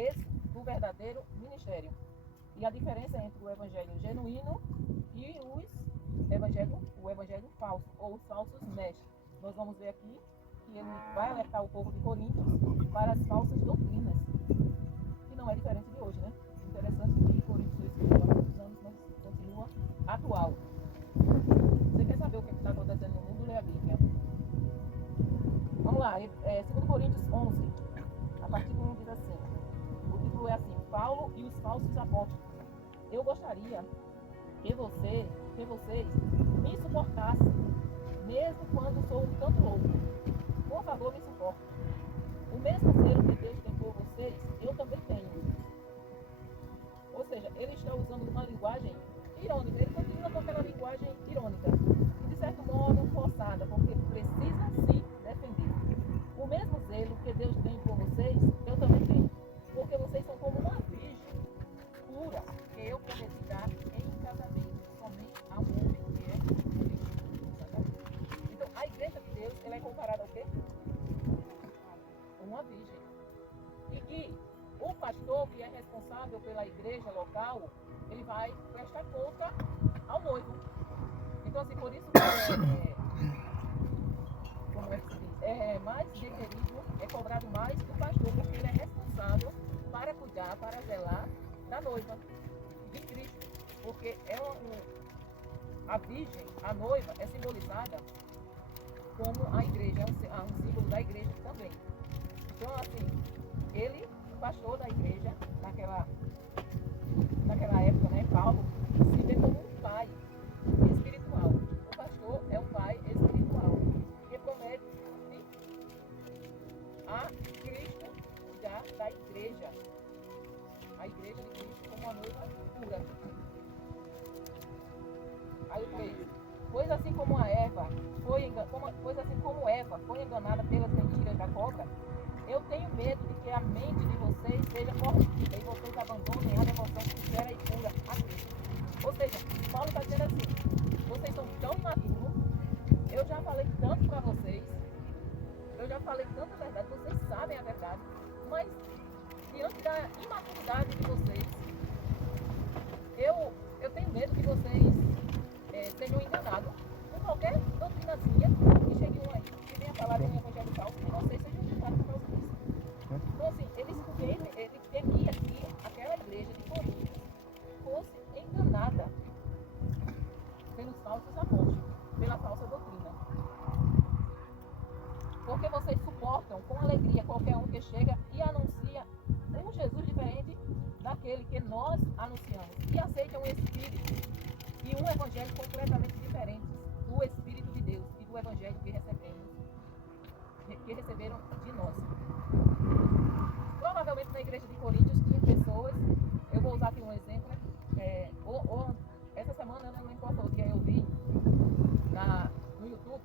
preço do verdadeiro ministério. E a diferença entre o evangelho genuíno e o evangelho falso, ou os falsos mestres. Nós vamos ver aqui que ele vai alertar o povo de Corinto para as falsas doutrinas, que não é diferente de hoje, né? Interessante que Corinto foi escrito há muitos anos, mas continua atual. Você quer saber o que está acontecendo no mundo? Lê a Bíblia. Vamos lá, 2 Coríntios 11, a partir do 1 diz assim, o título é assim: Paulo e os falsos apóstolos. Eu gostaria que vocês me suportassem, mesmo quando sou um tanto louco. Por favor, me suporte. O mesmo zelo que Deus tem por vocês, eu também tenho. Ou seja, ele está usando uma linguagem irônica. Ele continua com aquela linguagem irônica. E de certo modo forçada, porque precisa se defender. O mesmo zelo que Deus tem por vocês, eu também tenho. Porque vocês são como uma virgem pura, que eu prometi dar em casamento somente a um homem que é Cristo. Então, a igreja de Deus, ela é comparada ao quê? Uma virgem. E que o pastor que é responsável pela igreja local, ele vai prestar conta ao noivo. Então, assim, por isso que como é que se diz? É mais requerido, é cobrado mais do pastor, porque ele é responsável para cuidar, para zelar da noiva de Cristo. Porque a virgem, a noiva, é simbolizada como a igreja, é um símbolo da igreja também. Então, assim, ele, o pastor da igreja, naquela época, né, Paulo, se vê como um pai espiritual. O pastor é um pai espiritual que promete a Cristo cuidar da igreja. A igreja de Cristo como uma noiva pura. Aí o 3. Pois assim como Eva foi enganada pelas mentiras da cobra, eu tenho medo de que a mente de vocês seja corrompida e vocês abandonem a devoção sincera e pura a Cristo. Ou seja, Paulo está dizendo assim: vocês são tão imaturos, eu já falei tanto para vocês, eu já falei tanta verdade, vocês sabem a verdade, mas diante da imaturidade de vocês, eu tenho medo que vocês sejam enganados por qualquer doutrinazinha que chegue um aí, que venha falar de um evangelho falso, e vocês sejam enganados por causa disso. Então, assim, ele temia que aquela igreja de Corinto fosse enganada pelos falsos apóstolos, pela falsa doutrina. Porque vocês suportam com alegria qualquer um que chega e anuncia um Jesus diferente daquele que nós anunciamos, e aceitam um espírito e um evangelho completamente diferentes do Espírito de Deus e do evangelho que receberam de nós. Provavelmente na igreja de Coríntios tinha pessoas, eu vou usar aqui um exemplo, essa semana, eu não lembro qual foi o dia, eu vi no YouTube,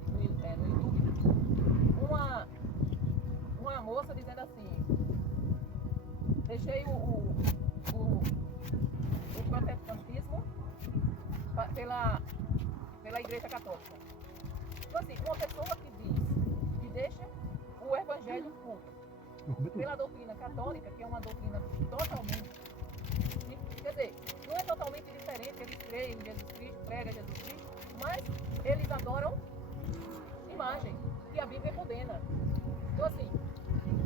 uma moça dizendo assim: deixei o protestantismo pela igreja católica. Então, assim, uma pessoa que diz que deixa o evangelho puro pela doutrina católica, que é uma doutrina totalmente, quer dizer, não é totalmente diferente, eles creem em Jesus Cristo, pregam Jesus Cristo, mas eles adoram imagem, que a Bíblia condena. Então, assim,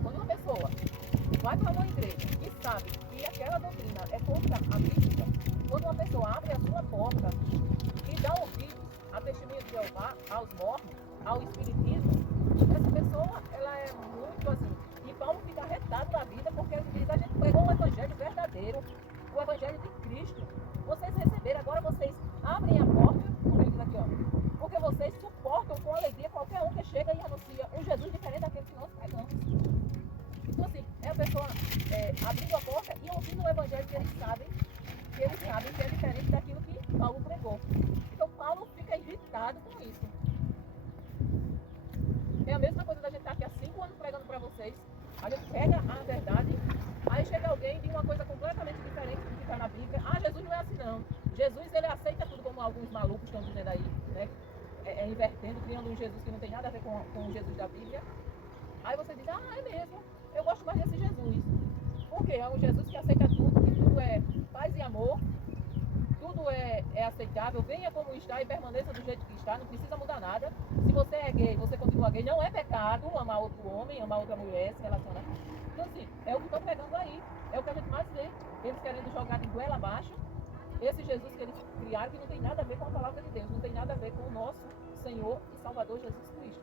quando uma pessoa vai para uma igreja e sabe que aquela doutrina é contra a Bíblia, quando uma pessoa abre a sua porta e dá ouvidos a testemunha de Jeová, aos mormons, ao espiritismo, essa pessoa, ela é muito assim. E Paulo fica arretado da vida, porque ele diz: a gente pregou o evangelho verdadeiro, o evangelho de Cristo. Vocês receberam, agora vocês abrem a porta, como ele diz aqui, ó, porque vocês suportam com alegria qualquer um que chega e anuncia um Jesus diferente daquele que nós pregamos. Então, assim, é a pessoa abrindo a porta e ouvindo o evangelho que eles sabem que é diferente daquilo que Paulo pregou. Então, Paulo fica irritado com isso. É a mesma coisa da gente estar aqui há 5 anos pregando para vocês. A gente pega a verdade, aí chega alguém e diz uma coisa completamente diferente do que está na Bíblia. Ah, Jesus não é assim não. Jesus, ele aceita tudo, como alguns malucos estão dizendo aí, né? Invertendo, criando um Jesus que não tem nada a ver com o Jesus da Bíblia. Aí você diz: ah, é mesmo, eu gosto mais desse Jesus. Porque é um Jesus que aceita tudo, que tudo é paz e amor, tudo é aceitável, venha como está e permaneça do jeito que está, não precisa mudar nada. Se você é gay, você continua gay, não é pecado amar outro homem, amar outra mulher, se relacionar. Então assim, é o que estão pregando aí, é o que a gente mais vê, eles querendo jogar de goela abaixo esse Jesus que eles criaram, que não tem nada a ver com a palavra de Deus, não tem nada a ver com o nosso Senhor e Salvador Jesus Cristo.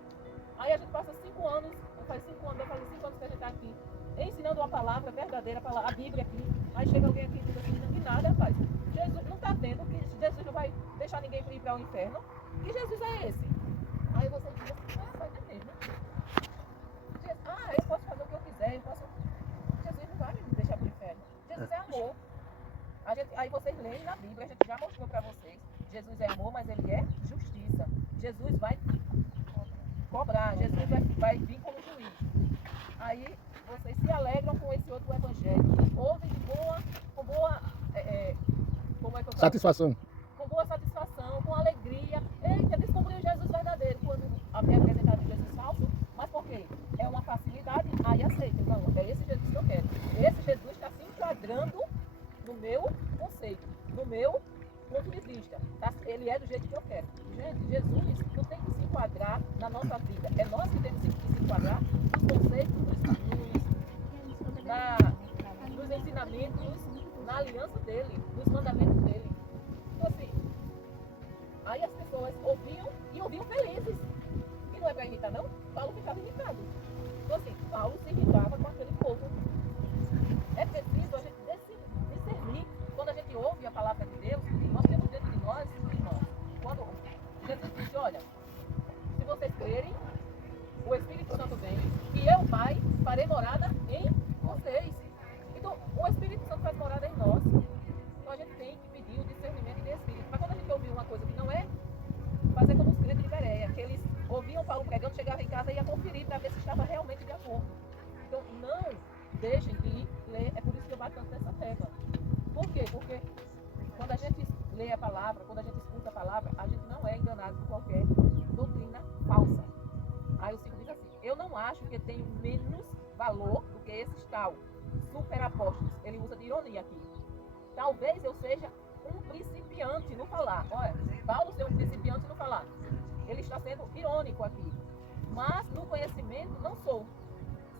Aí a gente passa 5 anos, vai fazer 5 anos que a gente está aqui, ensinando a palavra verdadeira, a Bíblia aqui. Aí chega alguém aqui e diz assim, não tem nada, rapaz. Jesus não está vendo que Jesus não vai deixar ninguém ir para o inferno. Que Jesus é esse? Aí você diz assim, vai ter mesmo. Eu posso fazer o que eu quiser, Jesus não vai me deixar para o inferno. Jesus é amor. Aí vocês leem na Bíblia, a gente já mostrou para vocês. Jesus é amor, mas ele é justiça. Jesus vai cobrar, Jesus vai vir como juiz. Aí vocês se alegram com esse outro evangelho, ouvem com boa como é que eu falo? Satisfação. Com boa satisfação, com alegria. Eita, descobriu Jesus verdadeiro, quando é apresentado Jesus falso. Mas por quê? É uma facilidade, aí aceita. Não, é esse Jesus que eu quero. Esse Jesus está se enquadrando no meu conceito, no meu ponto de vista. Tá? Ele é do jeito que eu quero. Gente, Jesus não tem que se enquadrar na nossa vida. É nós que temos que se enquadrar nos conceitos, nos ensinamentos, na aliança dele, nos mandamentos dele. Então assim, aí as pessoas ouviam felizes. E não é para irritar não? Paulo ficava irritado. Então assim, Paulo se irritava com aquele povo. É preciso a gente discernir. Quando a gente ouve a palavra de Deus, nós temos dentro de nós, irmãos, quando Jesus disse, olha, se vocês crerem, o Espírito Santo vem e eu, Pai, farei morada em vocês. Então, o Espírito Santo faz morada em nós. Então, a gente tem que pedir o discernimento de Espírito. Mas quando a gente ouvir uma coisa que não é, fazer como os crentes de Bereia, que eles ouviam Paulo pregando, chegavam em casa e ia conferir para ver se estava realmente de acordo. Então, não deixem de ler. É por isso que eu bato tanto nessa tecla. Por quê? Porque quando a gente lê a palavra, quando a gente escuta a palavra, a gente não é enganado por qualquer doutrina falsa. Aí o 5 diz assim, eu não acho que tenho menos valor do que esses tal super apóstolos. Ele usa de ironia aqui. Talvez eu seja um principiante no falar. Olha, Paulo ser um principiante no falar. Ele está sendo irônico aqui. Mas no conhecimento não sou.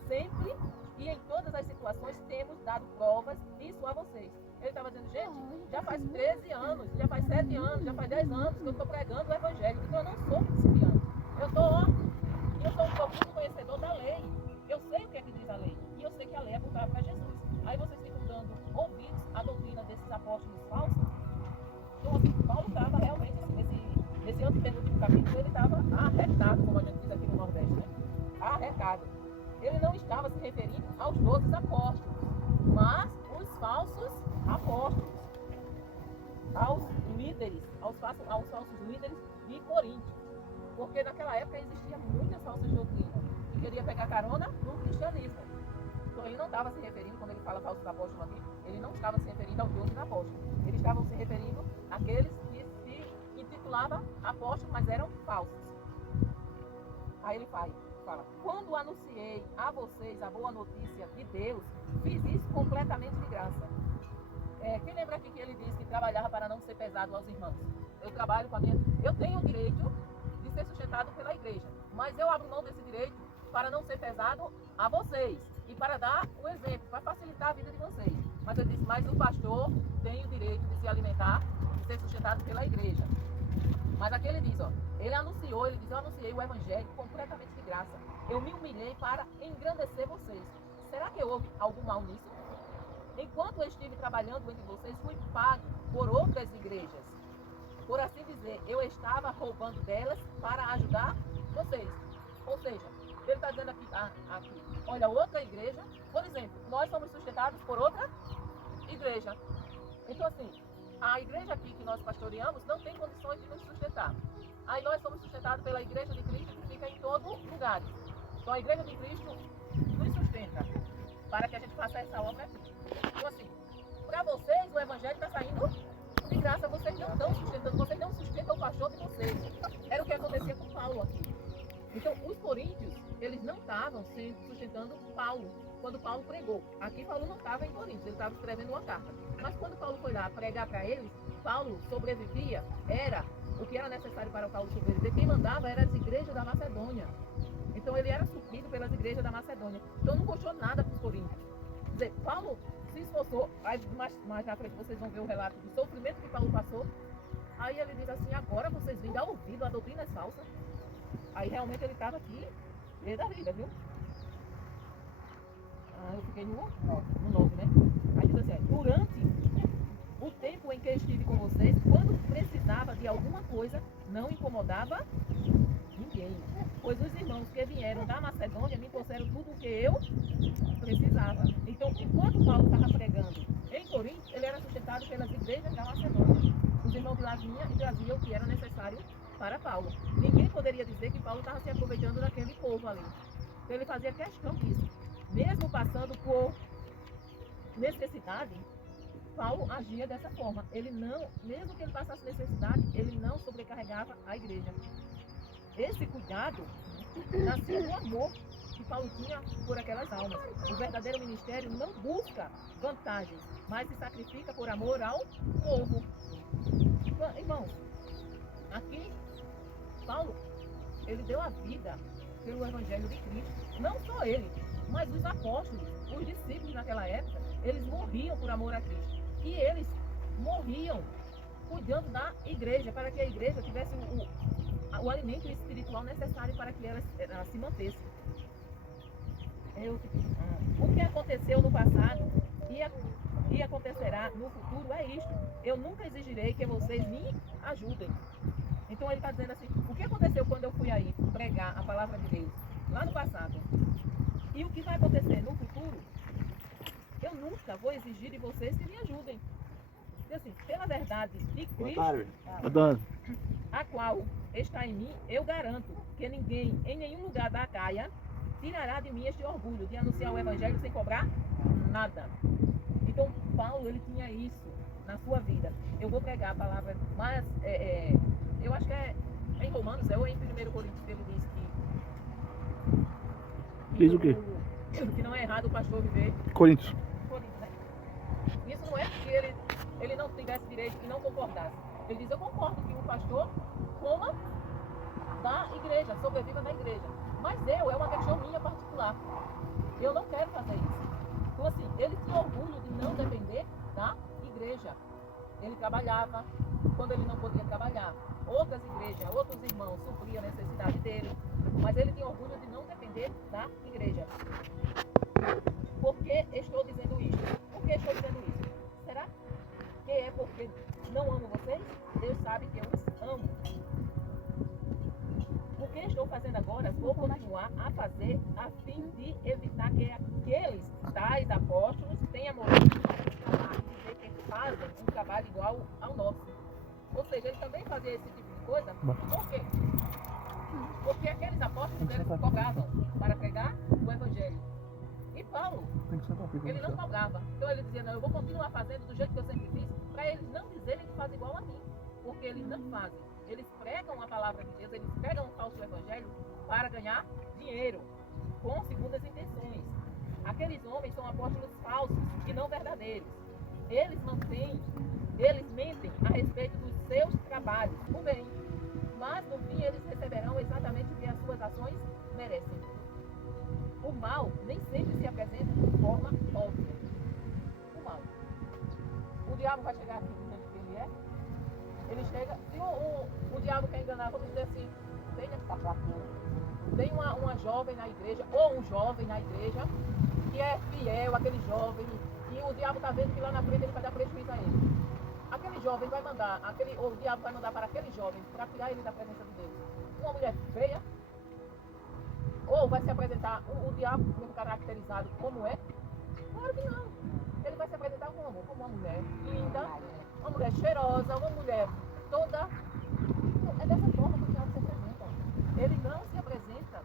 Sempre e em todas as situações temos dado provas disso a vocês. Ele estava dizendo, gente, já faz 13 anos, já faz 7 anos, já faz 10 anos que eu estou pregando o evangelho. Então eu não sou principiante. Eu sou um profundo conhecedor da lei. Eu sei o que é que diz a lei. E eu sei que a lei é apontada para Jesus. Aí vocês ficam dando ouvidos à doutrina desses apóstolos falsos. Então, assim, Paulo estava realmente, nesse antepenúltimo capítulo, ele estava arretado, como a gente diz aqui no Nordeste, né? Arretado. Ele não estava se referindo aos 12 apóstolos, mas os falsos apóstolos, aos líderes, aos falsos líderes de Corinto. Porque naquela época existia muitas falsas doutrinas que queria pegar carona no cristianismo. Então ele não estava se referindo, quando ele fala falsos apóstolos aqui, ele não estava se referindo aos 12 apóstolos. Eles estavam se referindo àqueles que se intitulavam apóstolos, mas eram falsos. Aí ele fala, quando anunciei a vocês a boa notícia de Deus, fiz isso completamente de graça. Quem lembra aqui que ele disse que trabalhava para não ser pesado aos irmãos? Eu tenho o direito de ser sustentado pela igreja, mas eu abro mão desse direito para não ser pesado a vocês e para dar um exemplo, para facilitar a vida de vocês. Mas eu disse, mas o pastor tem o direito de se alimentar, de ser sustentado pela igreja. Mas aqui ele diz, eu anunciei o evangelho completamente de graça. Eu me humilhei para engrandecer vocês. Será que houve algum mal nisso? Enquanto eu estive trabalhando entre vocês, fui pago por outras igrejas. Por assim dizer, eu estava roubando delas para ajudar vocês. Ou seja, ele está dizendo aqui, olha, outra igreja, por exemplo, nós somos sustentados por outra igreja. Então assim, a igreja aqui que nós pastoreamos não tem condições de nos sustentar. Aí nós somos sustentados pela igreja de Cristo que fica em todo lugar. Então a igreja de Cristo nos sustenta para que a gente faça essa obra aqui. Então assim, para vocês o evangelho está saindo de graça, vocês não estão sustentando, vocês não sustentam o pastor de vocês. Era o que acontecia com Paulo aqui. Então, os coríntios, eles não estavam sustentando Paulo quando Paulo pregou. Aqui Paulo não estava em Coríntios, ele estava escrevendo uma carta. Mas quando Paulo foi lá pregar para eles, Paulo sobrevivia, era o que era necessário para Paulo sobreviver. Quem mandava era as igrejas da Macedônia. Então ele era suprido pelas igrejas da Macedônia. Então não custou nada para os coríntios. Quer dizer, Paulo se esforçou, aí mais na frente vocês vão ver o relato do sofrimento que Paulo passou. Aí ele diz assim, agora vocês vêm dar ouvido a doutrinas falsas. Aí realmente ele estava aqui, desde a vida, viu? Eu fiquei no 9, né? Aí diz assim, durante o tempo em que estive com vocês, quando precisava de alguma coisa, não incomodava ninguém. Pois os irmãos que vieram da Macedônia me trouxeram tudo o que eu precisava. Então, enquanto Paulo estava pregando em Corinto, ele era sustentado pelas igrejas da Macedônia. Os irmãos de lá vinham e traziam o que era necessário para Paulo. Ninguém poderia dizer que Paulo estava se aproveitando daquele povo ali. Então, ele fazia questão disso. Mesmo passando por necessidade, Paulo agia dessa forma. Ele não, mesmo que ele passasse necessidade, ele não sobrecarregava a igreja. Esse cuidado nascia do amor que Paulo tinha por aquelas almas. O verdadeiro ministério não busca vantagens, mas se sacrifica por amor ao povo. Irmãos, aqui Paulo, ele deu a vida pelo Evangelho de Cristo. Não só ele, mas os apóstolos, os discípulos naquela época, eles morriam por amor a Cristo. E eles morriam cuidando da igreja, para que a igreja tivesse o alimento espiritual necessário para que ela se mantesse. O que aconteceu no passado e acontecerá no futuro é isto. Eu nunca exigirei que vocês me ajudem. Então ele está dizendo assim, o que aconteceu quando eu fui aí pregar a palavra de Deus, lá no passado, e o que vai acontecer no futuro, eu nunca vou exigir de vocês que me ajudem. E assim, pela verdade de Cristo, a qual está em mim, eu garanto que ninguém, em nenhum lugar da Acaia, tirará de mim este orgulho de anunciar o Evangelho sem cobrar nada. Então, Paulo, ele tinha isso na sua vida. Eu vou pregar a palavra, mas eu acho que é em Romanos, ou em 1 Coríntios, que ele diz que... Diz o quê? Que não é errado o pastor viver... Coríntios. Né? Isso não é que ele não tivesse direito e não concordasse. Ele diz, eu concordo que o pastor coma da igreja, sobreviva da igreja. Mas é uma questão minha particular. Eu não quero fazer isso. Então assim, ele tinha orgulho de não depender da igreja. Ele trabalhava quando ele não podia trabalhar. Outras igrejas, outros irmãos supriam a necessidade dele. Mas ele tinha orgulho de não depender da igreja. Por que estou dizendo isso? Por que estou dizendo isso? Será que é porque não amo vocês? Deus sabe que eu os amo. O que estou fazendo agora, vou continuar a fazer a fim de evitar que aqueles tais apóstolos tenham morrido para dizer que fazem um trabalho igual ao nosso. Ou seja, ele também fazia esse tipo de coisa. Por quê? Porque aqueles apóstolos eles cobravam para pregar o Evangelho. E Paulo, ele não cobrava. Então ele dizia, não, eu vou continuar fazendo do jeito que eu sempre fiz, para eles não dizerem que fazem igual a mim. Porque eles não fazem. Eles pregam a palavra de Deus, eles pregam um falso evangelho para ganhar dinheiro, com segundas intenções. Aqueles homens são apóstolos falsos e não verdadeiros. Eles mentem a respeito dos seus trabalhos, o bem, mas no fim eles receberão exatamente o que as suas ações merecem. O mal nem sempre se apresenta de forma óbvia. O mal. O diabo vai chegar aqui do jeito que ele é. Ele chega, se o diabo quer enganar, vamos dizer assim, tem uma jovem na igreja, ou um jovem na igreja, que é fiel, aquele jovem, e o diabo está vendo que lá na frente ele vai dar prejuízo a ele. Aquele jovem vai mandar, o diabo vai mandar para aquele jovem, para tirar ele da presença de Deus, uma mulher feia, ou vai se apresentar o diabo mesmo caracterizado como é? Claro que não. Ele vai se apresentar como uma mulher linda, uma mulher cheirosa, uma mulher toda... É dessa forma que o diabo se apresenta. Ele não se apresenta...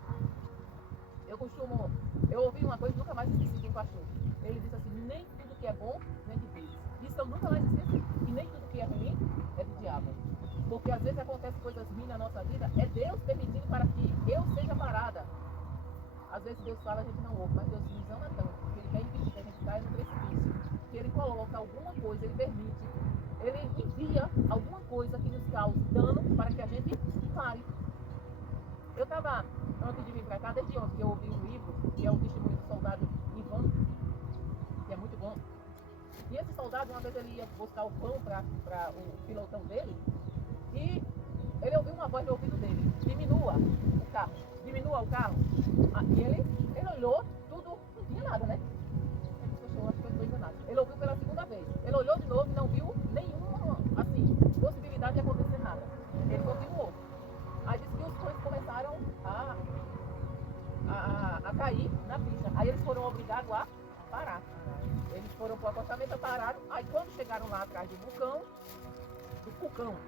Eu ouvi uma coisa, nunca mais esqueci de um pastor. Ele disse assim, nem tudo que é bom, vem de Deus. Isso eu nunca mais esqueci. E nem tudo que é ruim, é do diabo. Porque às vezes acontecem coisas ruins na nossa vida, é Deus permitindo para que eu seja parado. Às vezes Deus fala, a gente não ouve, mas Deus nos ama tanto, porque Ele quer impedir que a gente caia no precipício, que Ele coloca alguma coisa, Ele permite, Ele envia alguma coisa que nos cause dano para que a gente pare. Eu estava, antes de vir para cá, desde ontem que eu ouvi um livro, que é o Testemunho do Soldado Ivan, que é muito bom. E esse soldado, uma vez ele ia buscar o pão para o pilotão dele, e ele ouviu uma voz no ouvido dele: diminua o carro, diminua o carro. E ele olhou, tudo, não tinha nada, né? Ele disse: eu acho que eu estou enganado. Ele ouviu pela segunda vez. Ele olhou de novo e não viu nenhuma, assim, possibilidade de acontecer nada. Ele continuou. Aí disse que os pães começaram a cair na pista. Aí eles foram obrigados a parar. Eles foram para o acostamento, pararam. Aí quando chegaram lá atrás do vulcão,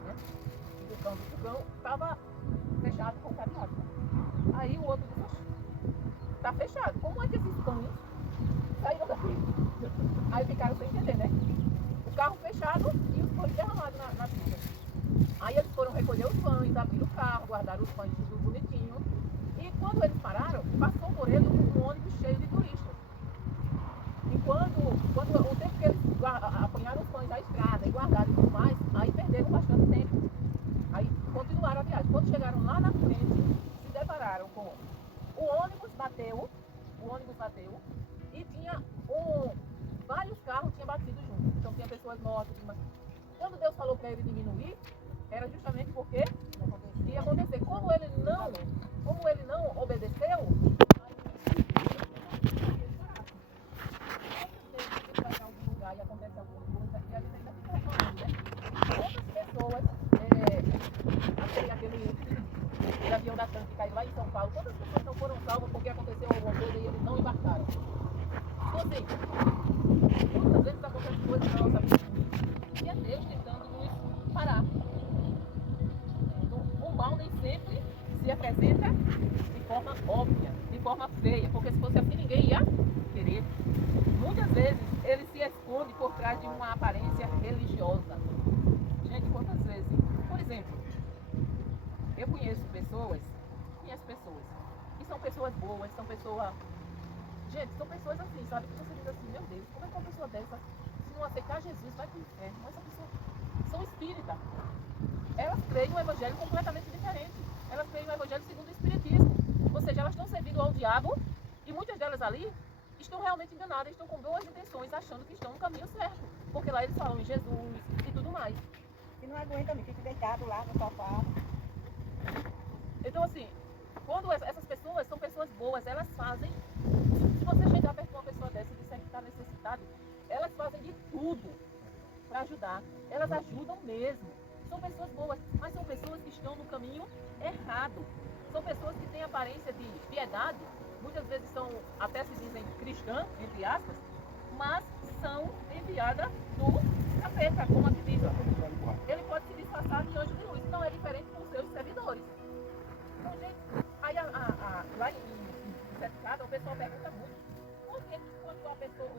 né? O vulcão estava fechado com cadeado. Aí o outro disse: está fechado. Como é que esses pães saíram daqui? Aí ficaram sem entender, né? O carro fechado e os pães derramados na pista. Aí eles foram recolher os pães, abriram o carro, guardaram os pães tudo bonitinho. E quando eles pararam, passou por ele um ônibus cheio de turistas. E quando o tempo que eles apanharam os pães da estrada e guardaram e tudo mais, aí perderam bastante tempo. Aí continuaram a viagem. Quando chegaram lá na frente, se depararam com o ônibus bateu e tinha vários carros tinham batido junto. Então tinha pessoas mortas. Quando Deus falou para ele diminuir, era justamente porque ia acontecer. Como ele não obedeceu, e acontece alguma coisa e a gente ainda fica reclamando, né? Quantas pessoas, aquele avião da TAM que caiu lá em São Paulo, quantas pessoas não foram salvas porque aconteceu alguma coisa e eles não embarcaram? Então assim, muitas vezes acontece coisas na nossa vida e é Deus tentando nos parar. Então, o mal nem sempre se apresenta de forma óbvia, de forma feia, porque se fosse assim ninguém ia querer. Muitas vezes ele se esconde por trás de uma aparência religiosa. Gente, quantas vezes? Por exemplo, eu conheço pessoas, que são pessoas boas, são pessoas... Gente, são pessoas assim, sabe? Que você diz assim: meu Deus, como é que uma pessoa dessa, se não aceitar Jesus, vai para o inferno? Mas essa pessoa são espíritas. Elas creem no evangelho completamente diferente. Elas creem no evangelho segundo o espiritismo. Ou seja, elas estão servindo ao diabo e muitas delas ali estão realmente enganadas, estão com boas intenções, achando que estão no caminho certo. Porque lá eles falam em Jesus e tudo mais. E não aguenta, fica deitado lá no sofá. Então assim, quando essas pessoas são pessoas boas, elas fazem... Se você chegar perto de uma pessoa dessa e disser que está necessitado, elas fazem de tudo para ajudar. Elas ajudam mesmo. São pessoas boas, mas são pessoas que estão no caminho errado. São pessoas que têm aparência de piedade, muitas vezes são, até se dizem cristãs, entre aspas, mas são enviadas do capeta, como aqui diz. Ele pode se disfarçar de anjo de luz, não é diferente com os seus servidores. Então, gente, aí lá em certificado, o pessoal pergunta muito: por que quando a pessoa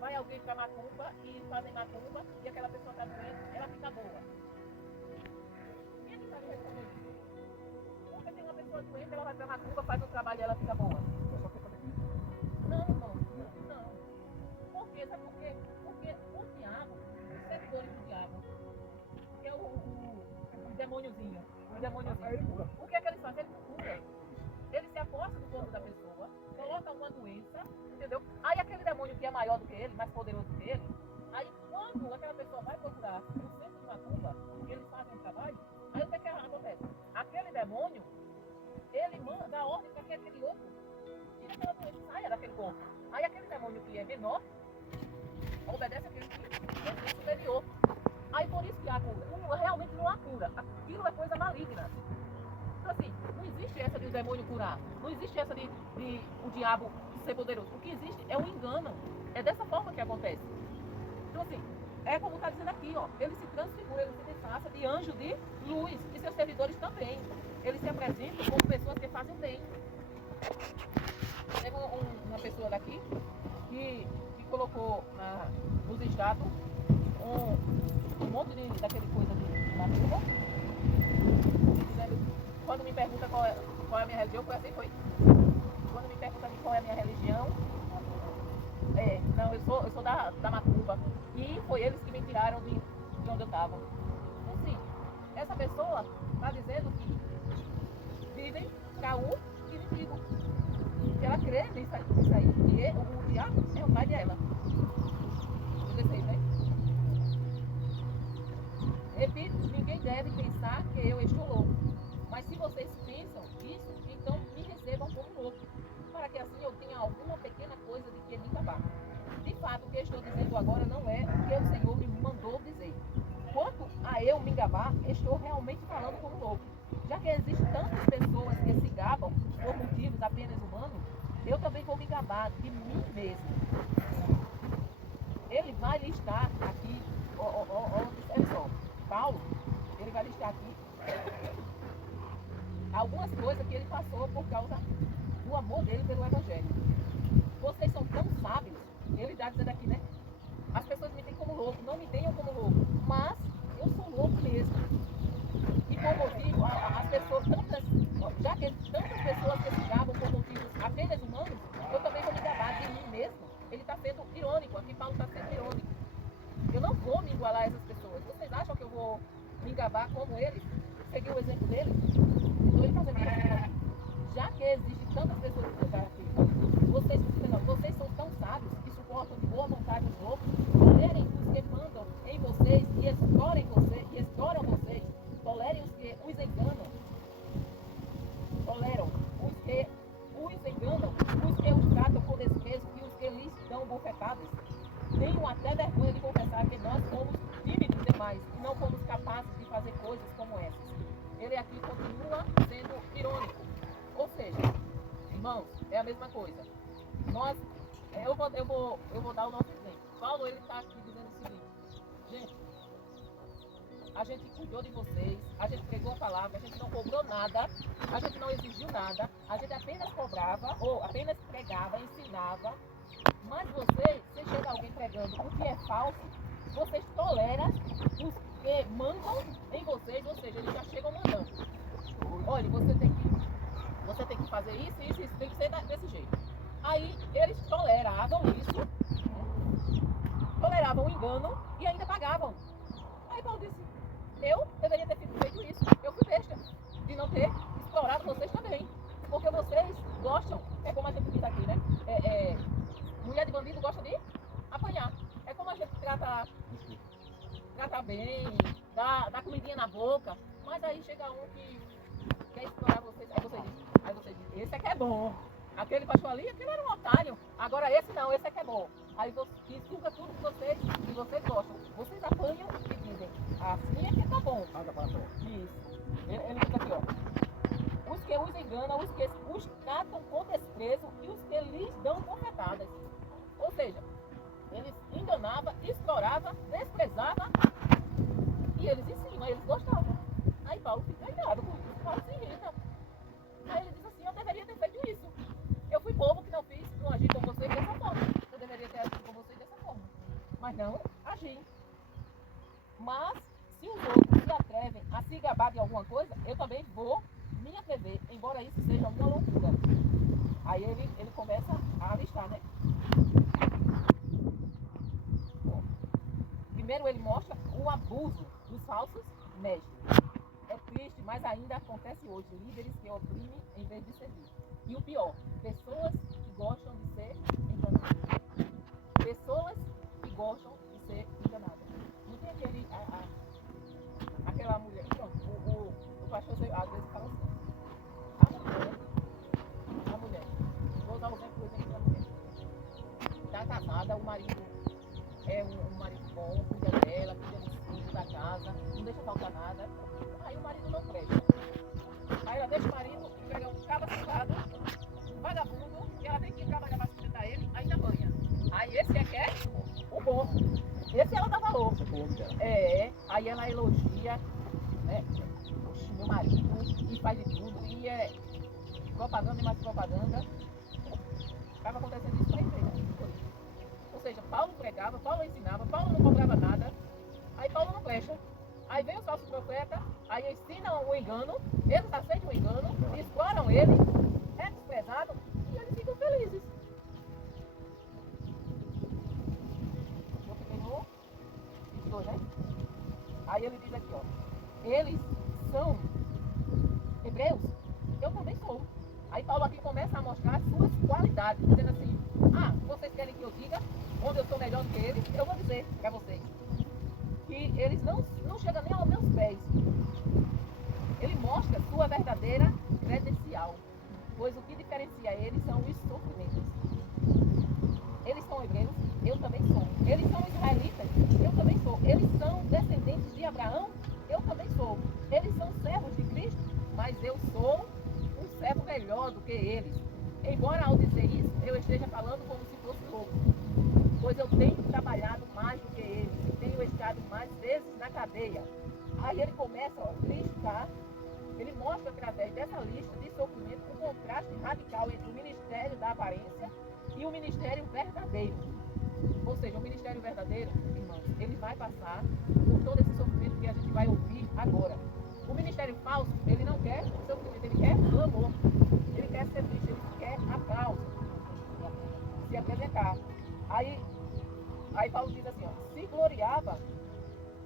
vai alguém para macumba e fazem macumba e aquela pessoa está doente, ela fica boa? Quem é que sabe responder isso? Porque tem uma pessoa doente, ela vai para macumba, faz o trabalho e ela fica boa? Não. Por quê? Sabe por quê? Porque o diabo, os servidores do diabo, que é o demôniozinho, o que é que eles fazem? Eles curam. Ele se aposta no corpo da pessoa, coloca uma doença, entendeu? Aí aquele demônio que é maior do que ele, mais poderoso do que ele, aí quando aquela pessoa vai procurar no centro de macumba, e eles fazem um trabalho, aí o que acontece? Aquele demônio, ele dá ordem para que aquele outro tire aquela doença, saia daquele corpo. Aí aquele demônio que é menor, obedece àquele que é superior. Aí por isso que a cura, realmente não há cura. Aquilo é coisa maligna. Então assim, não existe essa de o demônio curar. Não existe essa de o diabo ser poderoso. O que existe é um engano. É dessa forma que acontece. Então assim, é como está dizendo aqui, ó. Ele se transfigura, ele se disfarça de anjo de luz. E seus servidores também. Eles se apresentam como pessoas que fazem bem. Teve uma pessoa daqui que colocou nos status um monte daquele coisa de macumba, dizendo, quando me pergunta qual é a minha religião, foi assim, foi. Quando me pergunta tiraram de onde eu estava. Assim, essa pessoa está dizendo que vivem caô e inimigo. Que ela crê nisso aí. E o diabo é o pai dela. 16, né? Repito, ninguém deve pensar que eu estou louco. Mas se vocês pensam isso, então me recebam como louco, para que assim eu tenha alguma pequena coisa de que me gabar. De fato, o que eu estou dizendo agora não é o que o Senhor me mandou dizer. Quanto a eu me gabar, estou realmente falando como louco. Já que existem tantas pessoas que se gabam por motivos apenas humanos, eu também vou me gabar de mim mesmo. Ele vai listar aqui, olha só, Paulo, ele vai listar aqui algumas coisas que ele passou por causa do amor dele pelo Evangelho. Vocês são tão sábios, ele está dizendo aqui, né? As pessoas me têm como louco, não me tenham como louco, mas eu sou louco mesmo. E por motivo, as pessoas, já que tantas pessoas que se gabam por motivos apenas humanos, eu também vou me gabar de mim mesmo. Ele está sendo irônico, aqui Paulo está sendo irônico. Eu não vou me igualar a essas pessoas. Vocês acham que eu vou me gabar como eles? Seguir o exemplo deles? Então ele está dizendo, já que existem tantas pessoas vocês são tão sábios que suportam de boa vontade os outros, tolerem os que mandam em vocês e exploram vocês, tolerem os que os enganam, toleram os que os enganam, os que os tratam com desprezo e os que lhes dão bofetadas. Tenho até vergonha de confessar que nós somos tímidos demais e não fomos capazes de fazer coisas como essas. Ele aqui continua sendo irônico. Ou seja, irmãos, é a mesma coisa. Eu vou dar o nosso exemplo. Paulo, ele está aqui dizendo o seguinte: gente, a gente cuidou de vocês, a gente pregou a palavra, a gente não cobrou nada, a gente não exigiu nada, a gente apenas cobrava, ou apenas pregava, ensinava. Mas se chega alguém pregando o que é falso, vocês toleram os que mandam em vocês, ou seja, eles já chegam mandando. Olha, você tem que fazer isso, tem que ser desse jeito. Aí eles toleravam isso, toleravam o engano e ainda pagavam. Aí Paulo disse, eu deveria ter feito isso, eu fui besta de não ter explorado vocês também. Porque vocês gostam, é como a gente diz aqui, né? Mulher de bandido gosta de apanhar. É como a gente trata bem, dá comidinha na boca, mas aí chega um que quer explorar vocês, aí você diz, esse é que é bom. Aquele pastor ali, aquele era um otário. Agora esse não, esse é que é bom. Aí você suga tudo que vocês gostam. Vocês apanham e dizem, assim é que tá bom. Isso. Ele diz aqui, ó. Os que os enganam, os que os tratam com desprezo e os que lhes dão bofetadas. Ou seja, eles enganavam, exploravam, desprezavam e eles ensinam, eles gostavam. Aí Paulo fica irado com isso, Paulo se irrita. Aí ele diz assim, eu deveria ter feito isso. Eu fui bobo que não agi com vocês dessa forma. Eu deveria ter agido com vocês dessa forma. Mas não agi. Mas, se os outros se atrevem a se gabar de alguma coisa, eu também vou me atrever, embora isso seja uma loucura. Aí ele começa a listar, né? Bom, primeiro ele mostra o abuso dos falsos mestres. É triste, mas ainda acontece hoje. Líderes que oprimem em vez de servir. E o pior, pessoas que gostam de ser enganadas. Pessoas que gostam de ser enganadas. Não tem aquela mulher. Pronto, o pastor às vezes fala assim. A mulher. Vou usar o exemplo da mulher. Está casada, o marido é um marido bom, cuida dela, cuida dos filhos, da casa, não deixa faltar nada. Aí o marido não presta. Aí ela deixa o marido e pega um cabo sentado, um vagabundo, e ela tem que ir trabalhar para sustentar ele, ainda apanha. Aí esse é que é o bom. Esse ela dá valor. Aí ela elogia, né? Meu marido, e faz de tudo, e é propaganda e mais propaganda. Estava acontecendo isso para a igreja. Ou seja, Paulo pregava, Paulo ensinava, Paulo não cobrava nada, aí Paulo não presta. Aí vem o falso profeta, aí ensinam o engano, eles aceitam o engano, exploram ele, é desprezado e eles ficam felizes. Eu fiquei no 22. Só que começa a mostrar as suas qualidades, dizendo assim, vocês querem que eu diga onde eu sou melhor do que eles? Eu vou dizer para vocês que eles não chegam nem aos meus pés. Ele mostra sua verdadeira credencial, pois o que diferencia eles são os sofrimentos. Eles são hebreus, eu também sou. Eles são israelitas, eu também sou. Eles são descendentes de Abraão, eu também sou. Eles são servos de Cristo, mas eu sou um servo melhor do que eles. Embora ao dizer isso, eu esteja falando como se fosse louco, pois eu tenho trabalhado mais do que eles e tenho estado mais vezes na cadeia. Aí ele começa a listar, ele mostra através dessa lista de sofrimento um contraste radical entre o ministério da aparência e o ministério verdadeiro. Ou seja, o ministério verdadeiro, irmãos, ele vai passar por todo esse sofrimento que a gente vai ouvir agora. O ministério falso, ele não quer sofrimento, ele quer amor, ele quer ser visto, ele quer aplauso, se apresentar. Aí Paulo diz assim, se gloriava,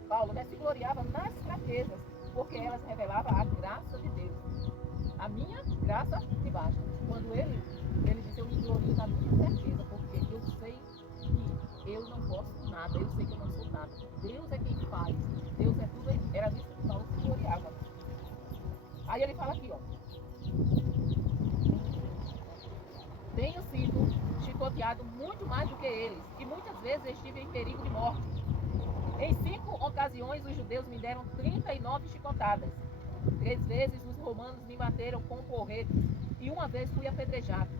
Paulo, se gloriava nas fraquezas, porque elas revelavam a graça de Deus. A minha graça de baixa. Quando ele diz, eu me glorio na minha fraqueza, porque eu sei que eu não posso nada, eu sei que eu não sou nada. Deus é quem faz, Deus é tudo. Era nisso que Paulo se gloriava. Aí ele fala aqui, tenho sido chicoteado muito mais do que eles, e muitas vezes estive em perigo de morte. Em 5 ocasiões os judeus me deram 39 chicotadas. 3 vezes os romanos me bateram com porretes, e uma vez fui apedrejado.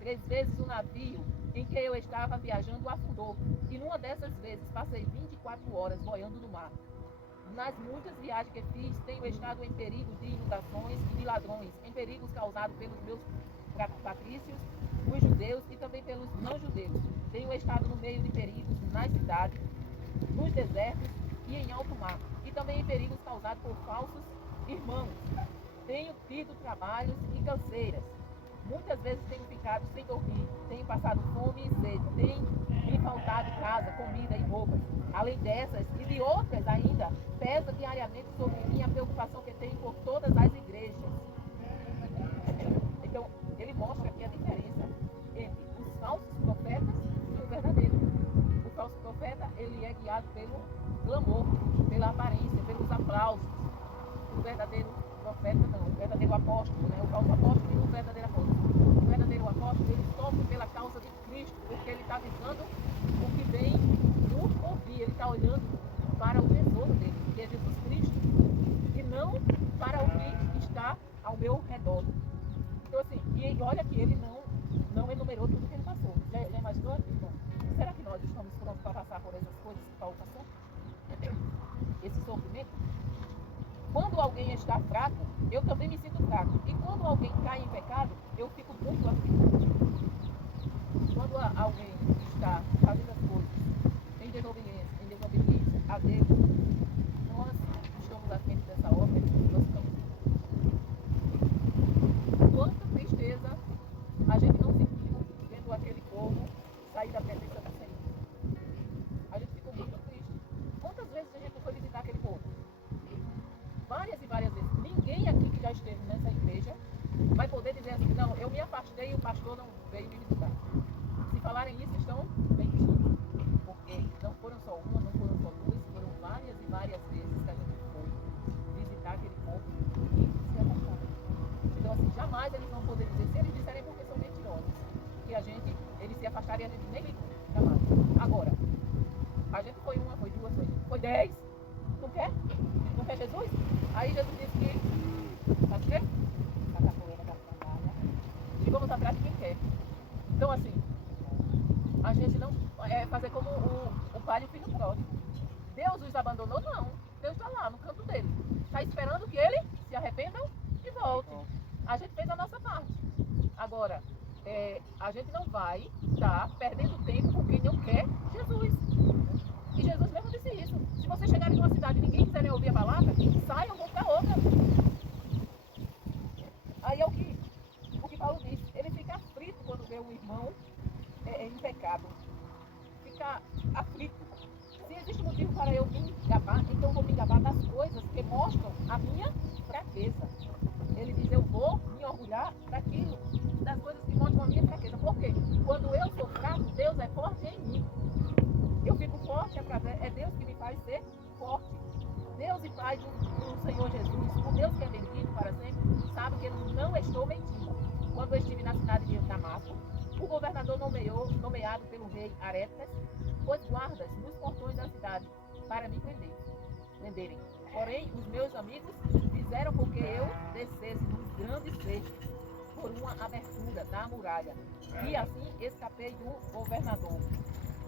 3 vezes o navio em que eu estava viajando afundou, e numa dessas vezes passei 24 horas boiando no mar. Nas muitas viagens que fiz, tenho estado em perigo de inundações e de ladrões, em perigos causados pelos meus patrícios, os judeus e também pelos não-judeus. Tenho estado no meio de perigos nas cidades, nos desertos e em alto mar, e também em perigos causados por falsos irmãos. Tenho tido trabalhos e canseiras. Muitas vezes tenho ficado sem dormir, tenho passado fome e sede, tem me faltado casa, comida e roupas. Além dessas e de outras ainda, pesa diariamente sobre mim a preocupação que tenho por todas as igrejas. Então, ele mostra aqui a diferença entre os falsos profetas e o verdadeiro. O falso profeta, ele é guiado pelo glamour, pela aparência, pelos aplausos. O verdadeiro profeta não, o verdadeiro apóstolo, né? O falso apóstolo e o verdadeiro apóstolo. O verdadeiro apóstolo, ele sofre pela causa de Cristo, porque ele está visando o que vem por vir, ele está olhando para o tesouro dele, que é Jesus Cristo, e não para o que está ao meu redor. Então assim, e olha que ele não enumerou tudo que ele passou. Já imaginou? Então, será que nós estamos prontos para passar por essas coisas que Paulo passou? Esse sofrimento? Quando alguém está fraco, eu também me sinto fraco. E quando alguém cai em pecado, eu fico muito aflito. Quando alguém está fazendo as coisas em desobediência a Deus, nós estamos à frente dessa obra, nós ficamos. Quanta tristeza a gente não sentiu vendo aquele povo sair da presença do Senhor. A gente ficou muito triste. Quantas vezes a gente foi visitar aquele povo? Várias e várias vezes. Ninguém aqui que já esteve nessa igreja vai poder dizer assim, não, eu me afastei e o pastor não veio me visitar. Se falarem isso, estão mentindo. Porque não foram só uma, não foram só duas, foram várias e várias vezes que a gente foi visitar aquele povo e se afastar. Então assim, jamais eles vão poder dizer, se eles disserem porque são mentirosos, que eles se afastaram e a gente nem ligou. Jamais. Agora, a gente foi uma, foi duas, foi 10. Não quer? Não quer Jesus? Aí Jesus disse que, sabe o quê? A capoeira da sandália. E vamos atrás de quem quer. Então assim, a gente não é fazer como o pai e o filho pródigo. Deus os abandonou? Não. Deus está lá no canto dele. Está esperando que eles se arrependam e voltem. A gente fez a nossa parte. Agora, a gente não vai estar perdendo tempo com quem não quer Jesus. E Jesus mesmo disse isso. Se vocês chegarem numa cidade e ninguém quiser ouvir a palavra, saiam, vão para outra. Aí é o que Paulo diz. Ele fica aflito quando vê um irmão em pecado. Fica aflito. Se existe motivo para eu me gabar, então eu vou me gabar das coisas que mostram a minha fraqueza. Ele diz, eu vou me orgulhar forte em mim. Eu fico forte, é Deus que me faz ser forte. Deus e Pai do Senhor Jesus, o Deus que é bendito para sempre, sabe que eu não estou mentindo. Quando eu estive na cidade de Damasco, o governador nomeado pelo rei Aretas, pôs guardas nos portões da cidade para me prenderem. Porém, os meus amigos fizeram com que eu descesse num grande cesto por uma abertura da muralha, e assim escapei do governador.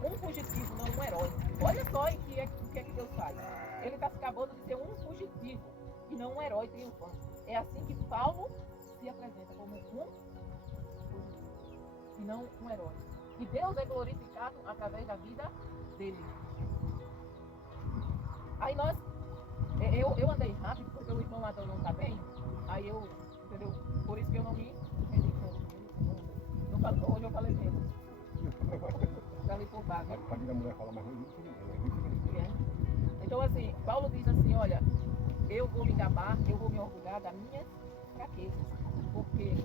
Um fugitivo, não um herói. Olha só o que é que Deus faz. Ele está se acabando de ser um fugitivo e não um herói triunfante. É assim que Paulo se apresenta, como um fugitivo e não um herói. E Deus é glorificado através da vida dele. Aí eu andei rápido porque o irmão Adão não está bem. Aí eu, entendeu? Por isso que eu não me entendi. Hoje eu falei menos. Ali por baixo. A mulher fala mais hoje. Então assim, Paulo diz assim, olha, eu vou me gabar, eu vou me orgulhar das minhas fraquezas, porque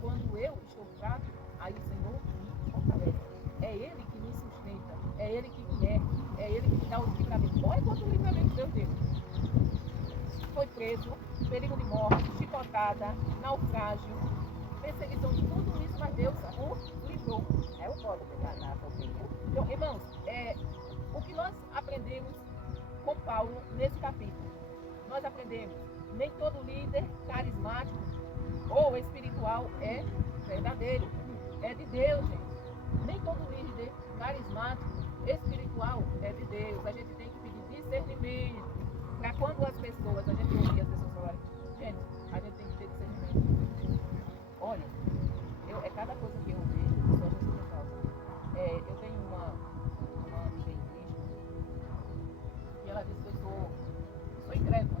quando eu estou fraco, aí o Senhor me fortalece. É Ele que me sustenta, é Ele que me ergue, é Ele que me dá o livramento. Olha quanto livramento Deus deu. Foi preso, perigo de morte, chicotada, naufrágio, perseguição de tudo isso, mas Deus o livrou. É o código da família. Então, irmãos, o que nós aprendemos com Paulo nesse capítulo? Nós aprendemos, nem todo líder carismático ou espiritual é verdadeiro. É de Deus, gente. Nem todo líder carismático, espiritual é de Deus. A gente tem que pedir discernimento. Para quando as pessoas, a gente ouvir as pessoas falarem, gente, a gente tem que ter discernimento. Olha, é cada coisa que eu vejo, só Jesus por causa. Eu tenho uma amiga em Cristo, e ela disse que eu sou incrédula.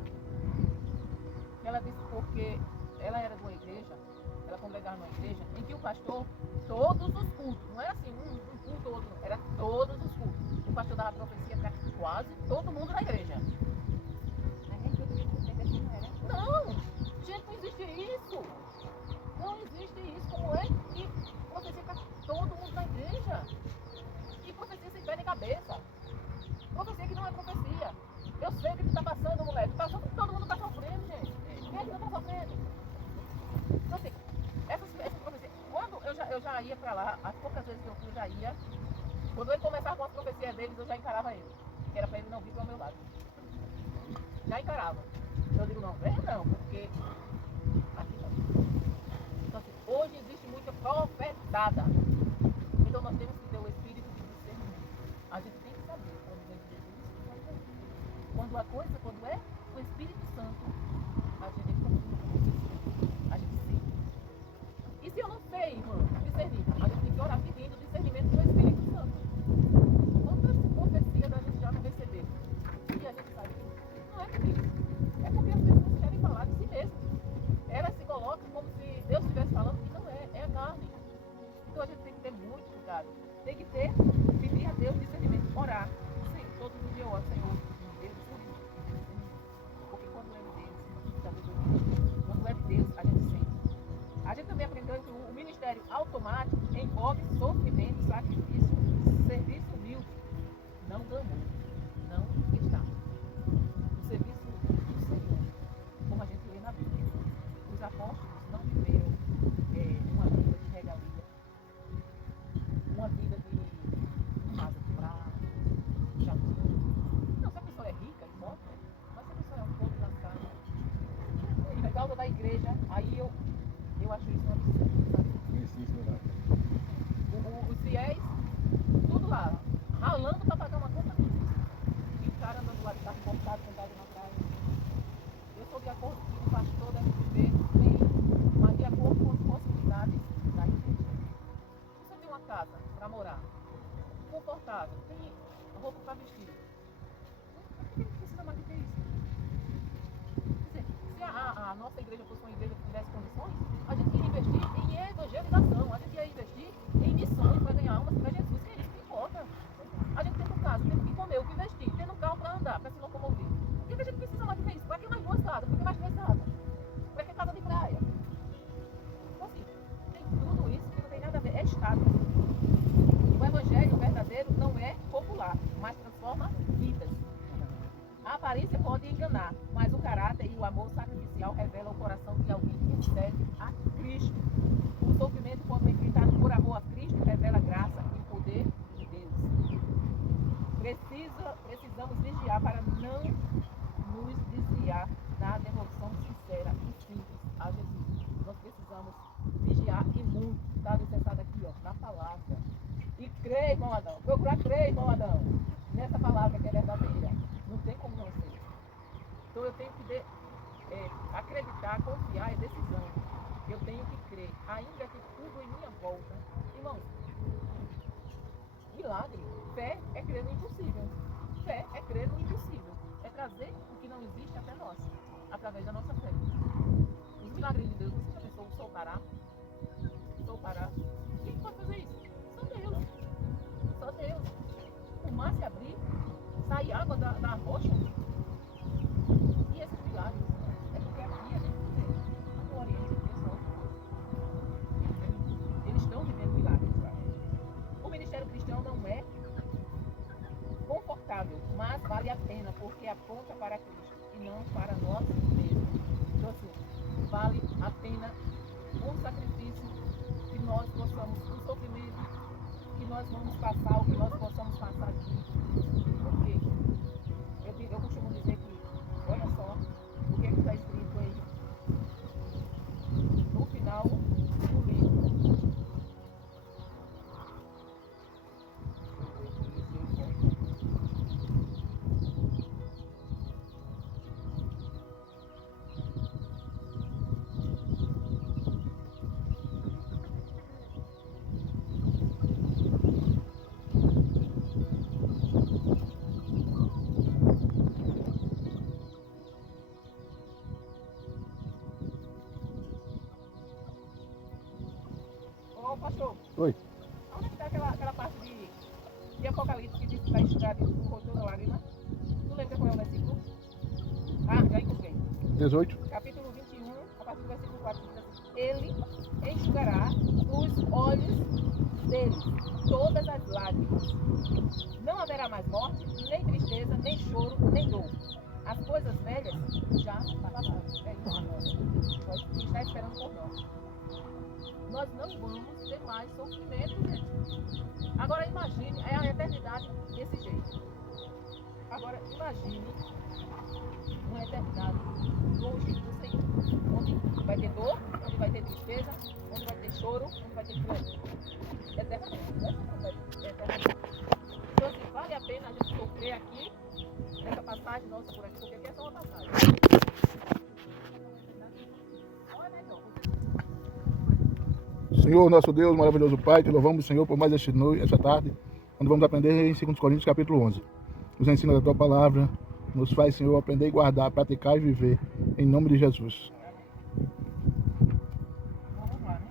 Ela disse porque ela era de uma igreja, ela congregava numa igreja, em que o pastor, todos os cultos, não era assim, um culto ou outro, era todos os cultos. O pastor dava profecia para quase todo mundo na igreja. Não, gente, não existe isso. Não existe isso. Como é que profecia para todo mundo na igreja? E profecia sem pé nem cabeça. Profecia que não é profecia. Eu sei o que está passando, moleque. Todo mundo está sofrendo, gente. Quem é que não está sofrendo? Então, assim, essa profecia, quando eu já ia para lá, as poucas vezes que eu fui, eu já ia. Quando ele começava com as profecias deles, eu já encarava ele. Que era para ele não vir para o meu lado. Já encarava. Eu digo, não, vem não, porque aqui não. Então, assim, hoje existe muita profetada. Então nós temos que ter o espírito de discernimento. A gente tem que saber quando vem de Jesus e quando é. Quando é o Espírito Santo, a gente confia. A gente sente. E se eu não sei, irmão, discernir, a gente tem que orar pedindo discernimento do Espírito Santo. Quantas profecias a gente já não recebeu? E a gente sabe que não é por isso. É porque as pessoas querem falar de si mesmas. Elas se colocam como se Deus estivesse falando e não é a carne. Então a gente tem que ter muito cuidado. Tem que pedir a Deus discernimento, orar. Sim, todos os dias eu oro, Senhor, Deus, porque quando é de Deus, quando é de Deus, a gente sente. A gente também aprendeu que o ministério automático envolve sofrimento, sacrifício, serviço humilde, não glamour, não está. O serviço do Senhor, como a gente lê na Bíblia. Os apóstolos não viveram uma vida de regalia, uma vida de casa de prata, de janeiro. Não, se a pessoa é rica e pobre, mas se a pessoa é um povo da casa, e por causa da igreja, aí eu acho isso um absurdo, sabe? Os fiéis, tudo lá, ralando para pagar uma conta disso. E o cara andando lá de carro importado, sentado na praia. Eu sou de acordo com o pastor deve viver bem, mas de acordo com as possibilidades da igreja. Você tem uma casa para morar, confortável, tem roupa para vestir. Por que precisa mais do que isso? Quer dizer, se a nossa igreja fosse uma igreja que tivesse condições, a gente ia investir em evangelização, a gente ia investir em missões para ganhar almas para Jesus, que é isso que importa. A gente tendo casa, tendo que comer, o que investir, tendo carro para andar, para se locomover. Por que a gente precisa mais do que isso? Para que mais duas casas? Por que mais três casas? Para que casa de praia? Então, assim, tem tudo isso que não tem nada a ver. É status. O evangelho verdadeiro crer, irmão Adão. Procurar crer, irmão Adão. Nessa palavra que é verdadeira. Não tem como não ser. Então eu tenho que acreditar, confiar, é decisão. Eu tenho que crer, ainda que tudo em minha volta. Irmão, milagre, fé é crer no impossível. Fé é crer no impossível. É trazer o que não existe até nós, através da nossa fé. Os milagres de Deus, você já pensou, sou parar? Sou parar. Quem pode fazer isso? Só Deus. Só Deus. O mar se abrir, sair água da rocha. E esses milagres, é porque aqui a gente vê. No Oriente, pessoal, eles estão vivendo milagres lá. O ministério cristão não é confortável, mas vale a pena, porque aponta para Cristo e não para nós mesmos. Então, assim, vale a pena um sacrifício que nós possamos, um sofrimento que nós vamos passar, o que nós possamos passar aqui. Por quê? Eu costumo dizer que, olha só, o que é que está escrito aí no final do livro. Ô, pastor. Oi. Onde é que está aquela parte de Apocalipse que diz que vai enxugar de toda lágrima? Tu lembra qual é o versículo? Ah, já encontrei. 18. Capítulo 21, a partir do versículo 4, diz assim: Ele enxugará dos olhos deles todas as lágrimas. Não haverá mais morte, nem tristeza, nem choro, nem dor. As coisas velhas já passaram. É isso. Nós está esperando por nós. Nós não vamos ter mais sofrimento, gente. Agora imagine, é a eternidade desse jeito. Agora imagine uma eternidade longe do Senhor, onde vai ter dor, onde vai ter tristeza, onde vai ter choro, onde vai ter pranto. Eternamente, né? Eternamente. Então assim, vale a pena a gente sofrer aqui, nessa passagem nossa por aqui, porque aqui é só uma passagem. Ou é melhor, Senhor, nosso Deus, maravilhoso Pai, te louvamos, Senhor, por mais essa tarde, onde vamos aprender em 2 Coríntios, capítulo 11. Nos ensina da tua palavra, nos faz, Senhor, aprender e guardar, praticar e viver, em nome de Jesus. vamos lá, né?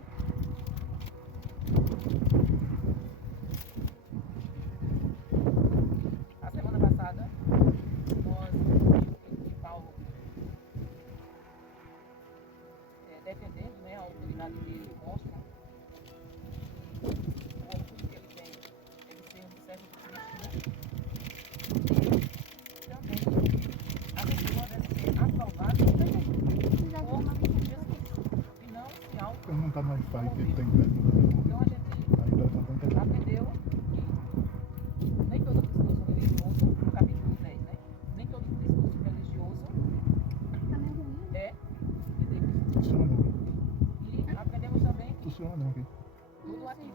A semana passada, nós vimos Paulo defendendo, né, a autoridade que ele mostra, o orgulho que ele tem, ele ser um servo de Cristo, e também a pessoa deve ser aprovada por Jesus, e não se auto. Eu não está no Wi-Fi, tem Então a gente aprendeu que nem todo discurso religioso, no capítulo 10, né? Nem todo discurso religioso é de Deus. Funciona não. E aprendemos também que Funciona não aqui. tudo aquilo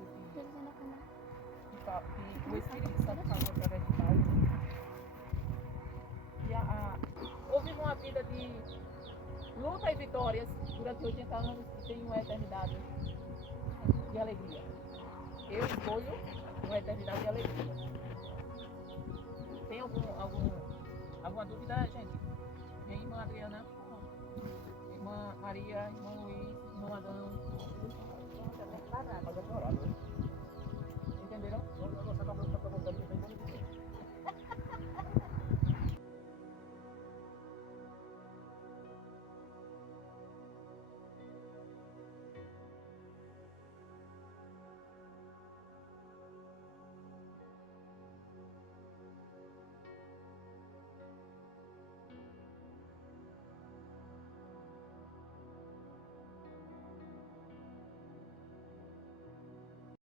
que o Espírito Santo falou através de Paulo, houve uma vida de luta e vitórias durante 80 anos e tem uma eternidade de alegria. Eu escolho uma eternidade de alegria. Tem alguma dúvida, gente? Minha irmã Adriana, irmã Maria, irmão Luiz, irmão Adão.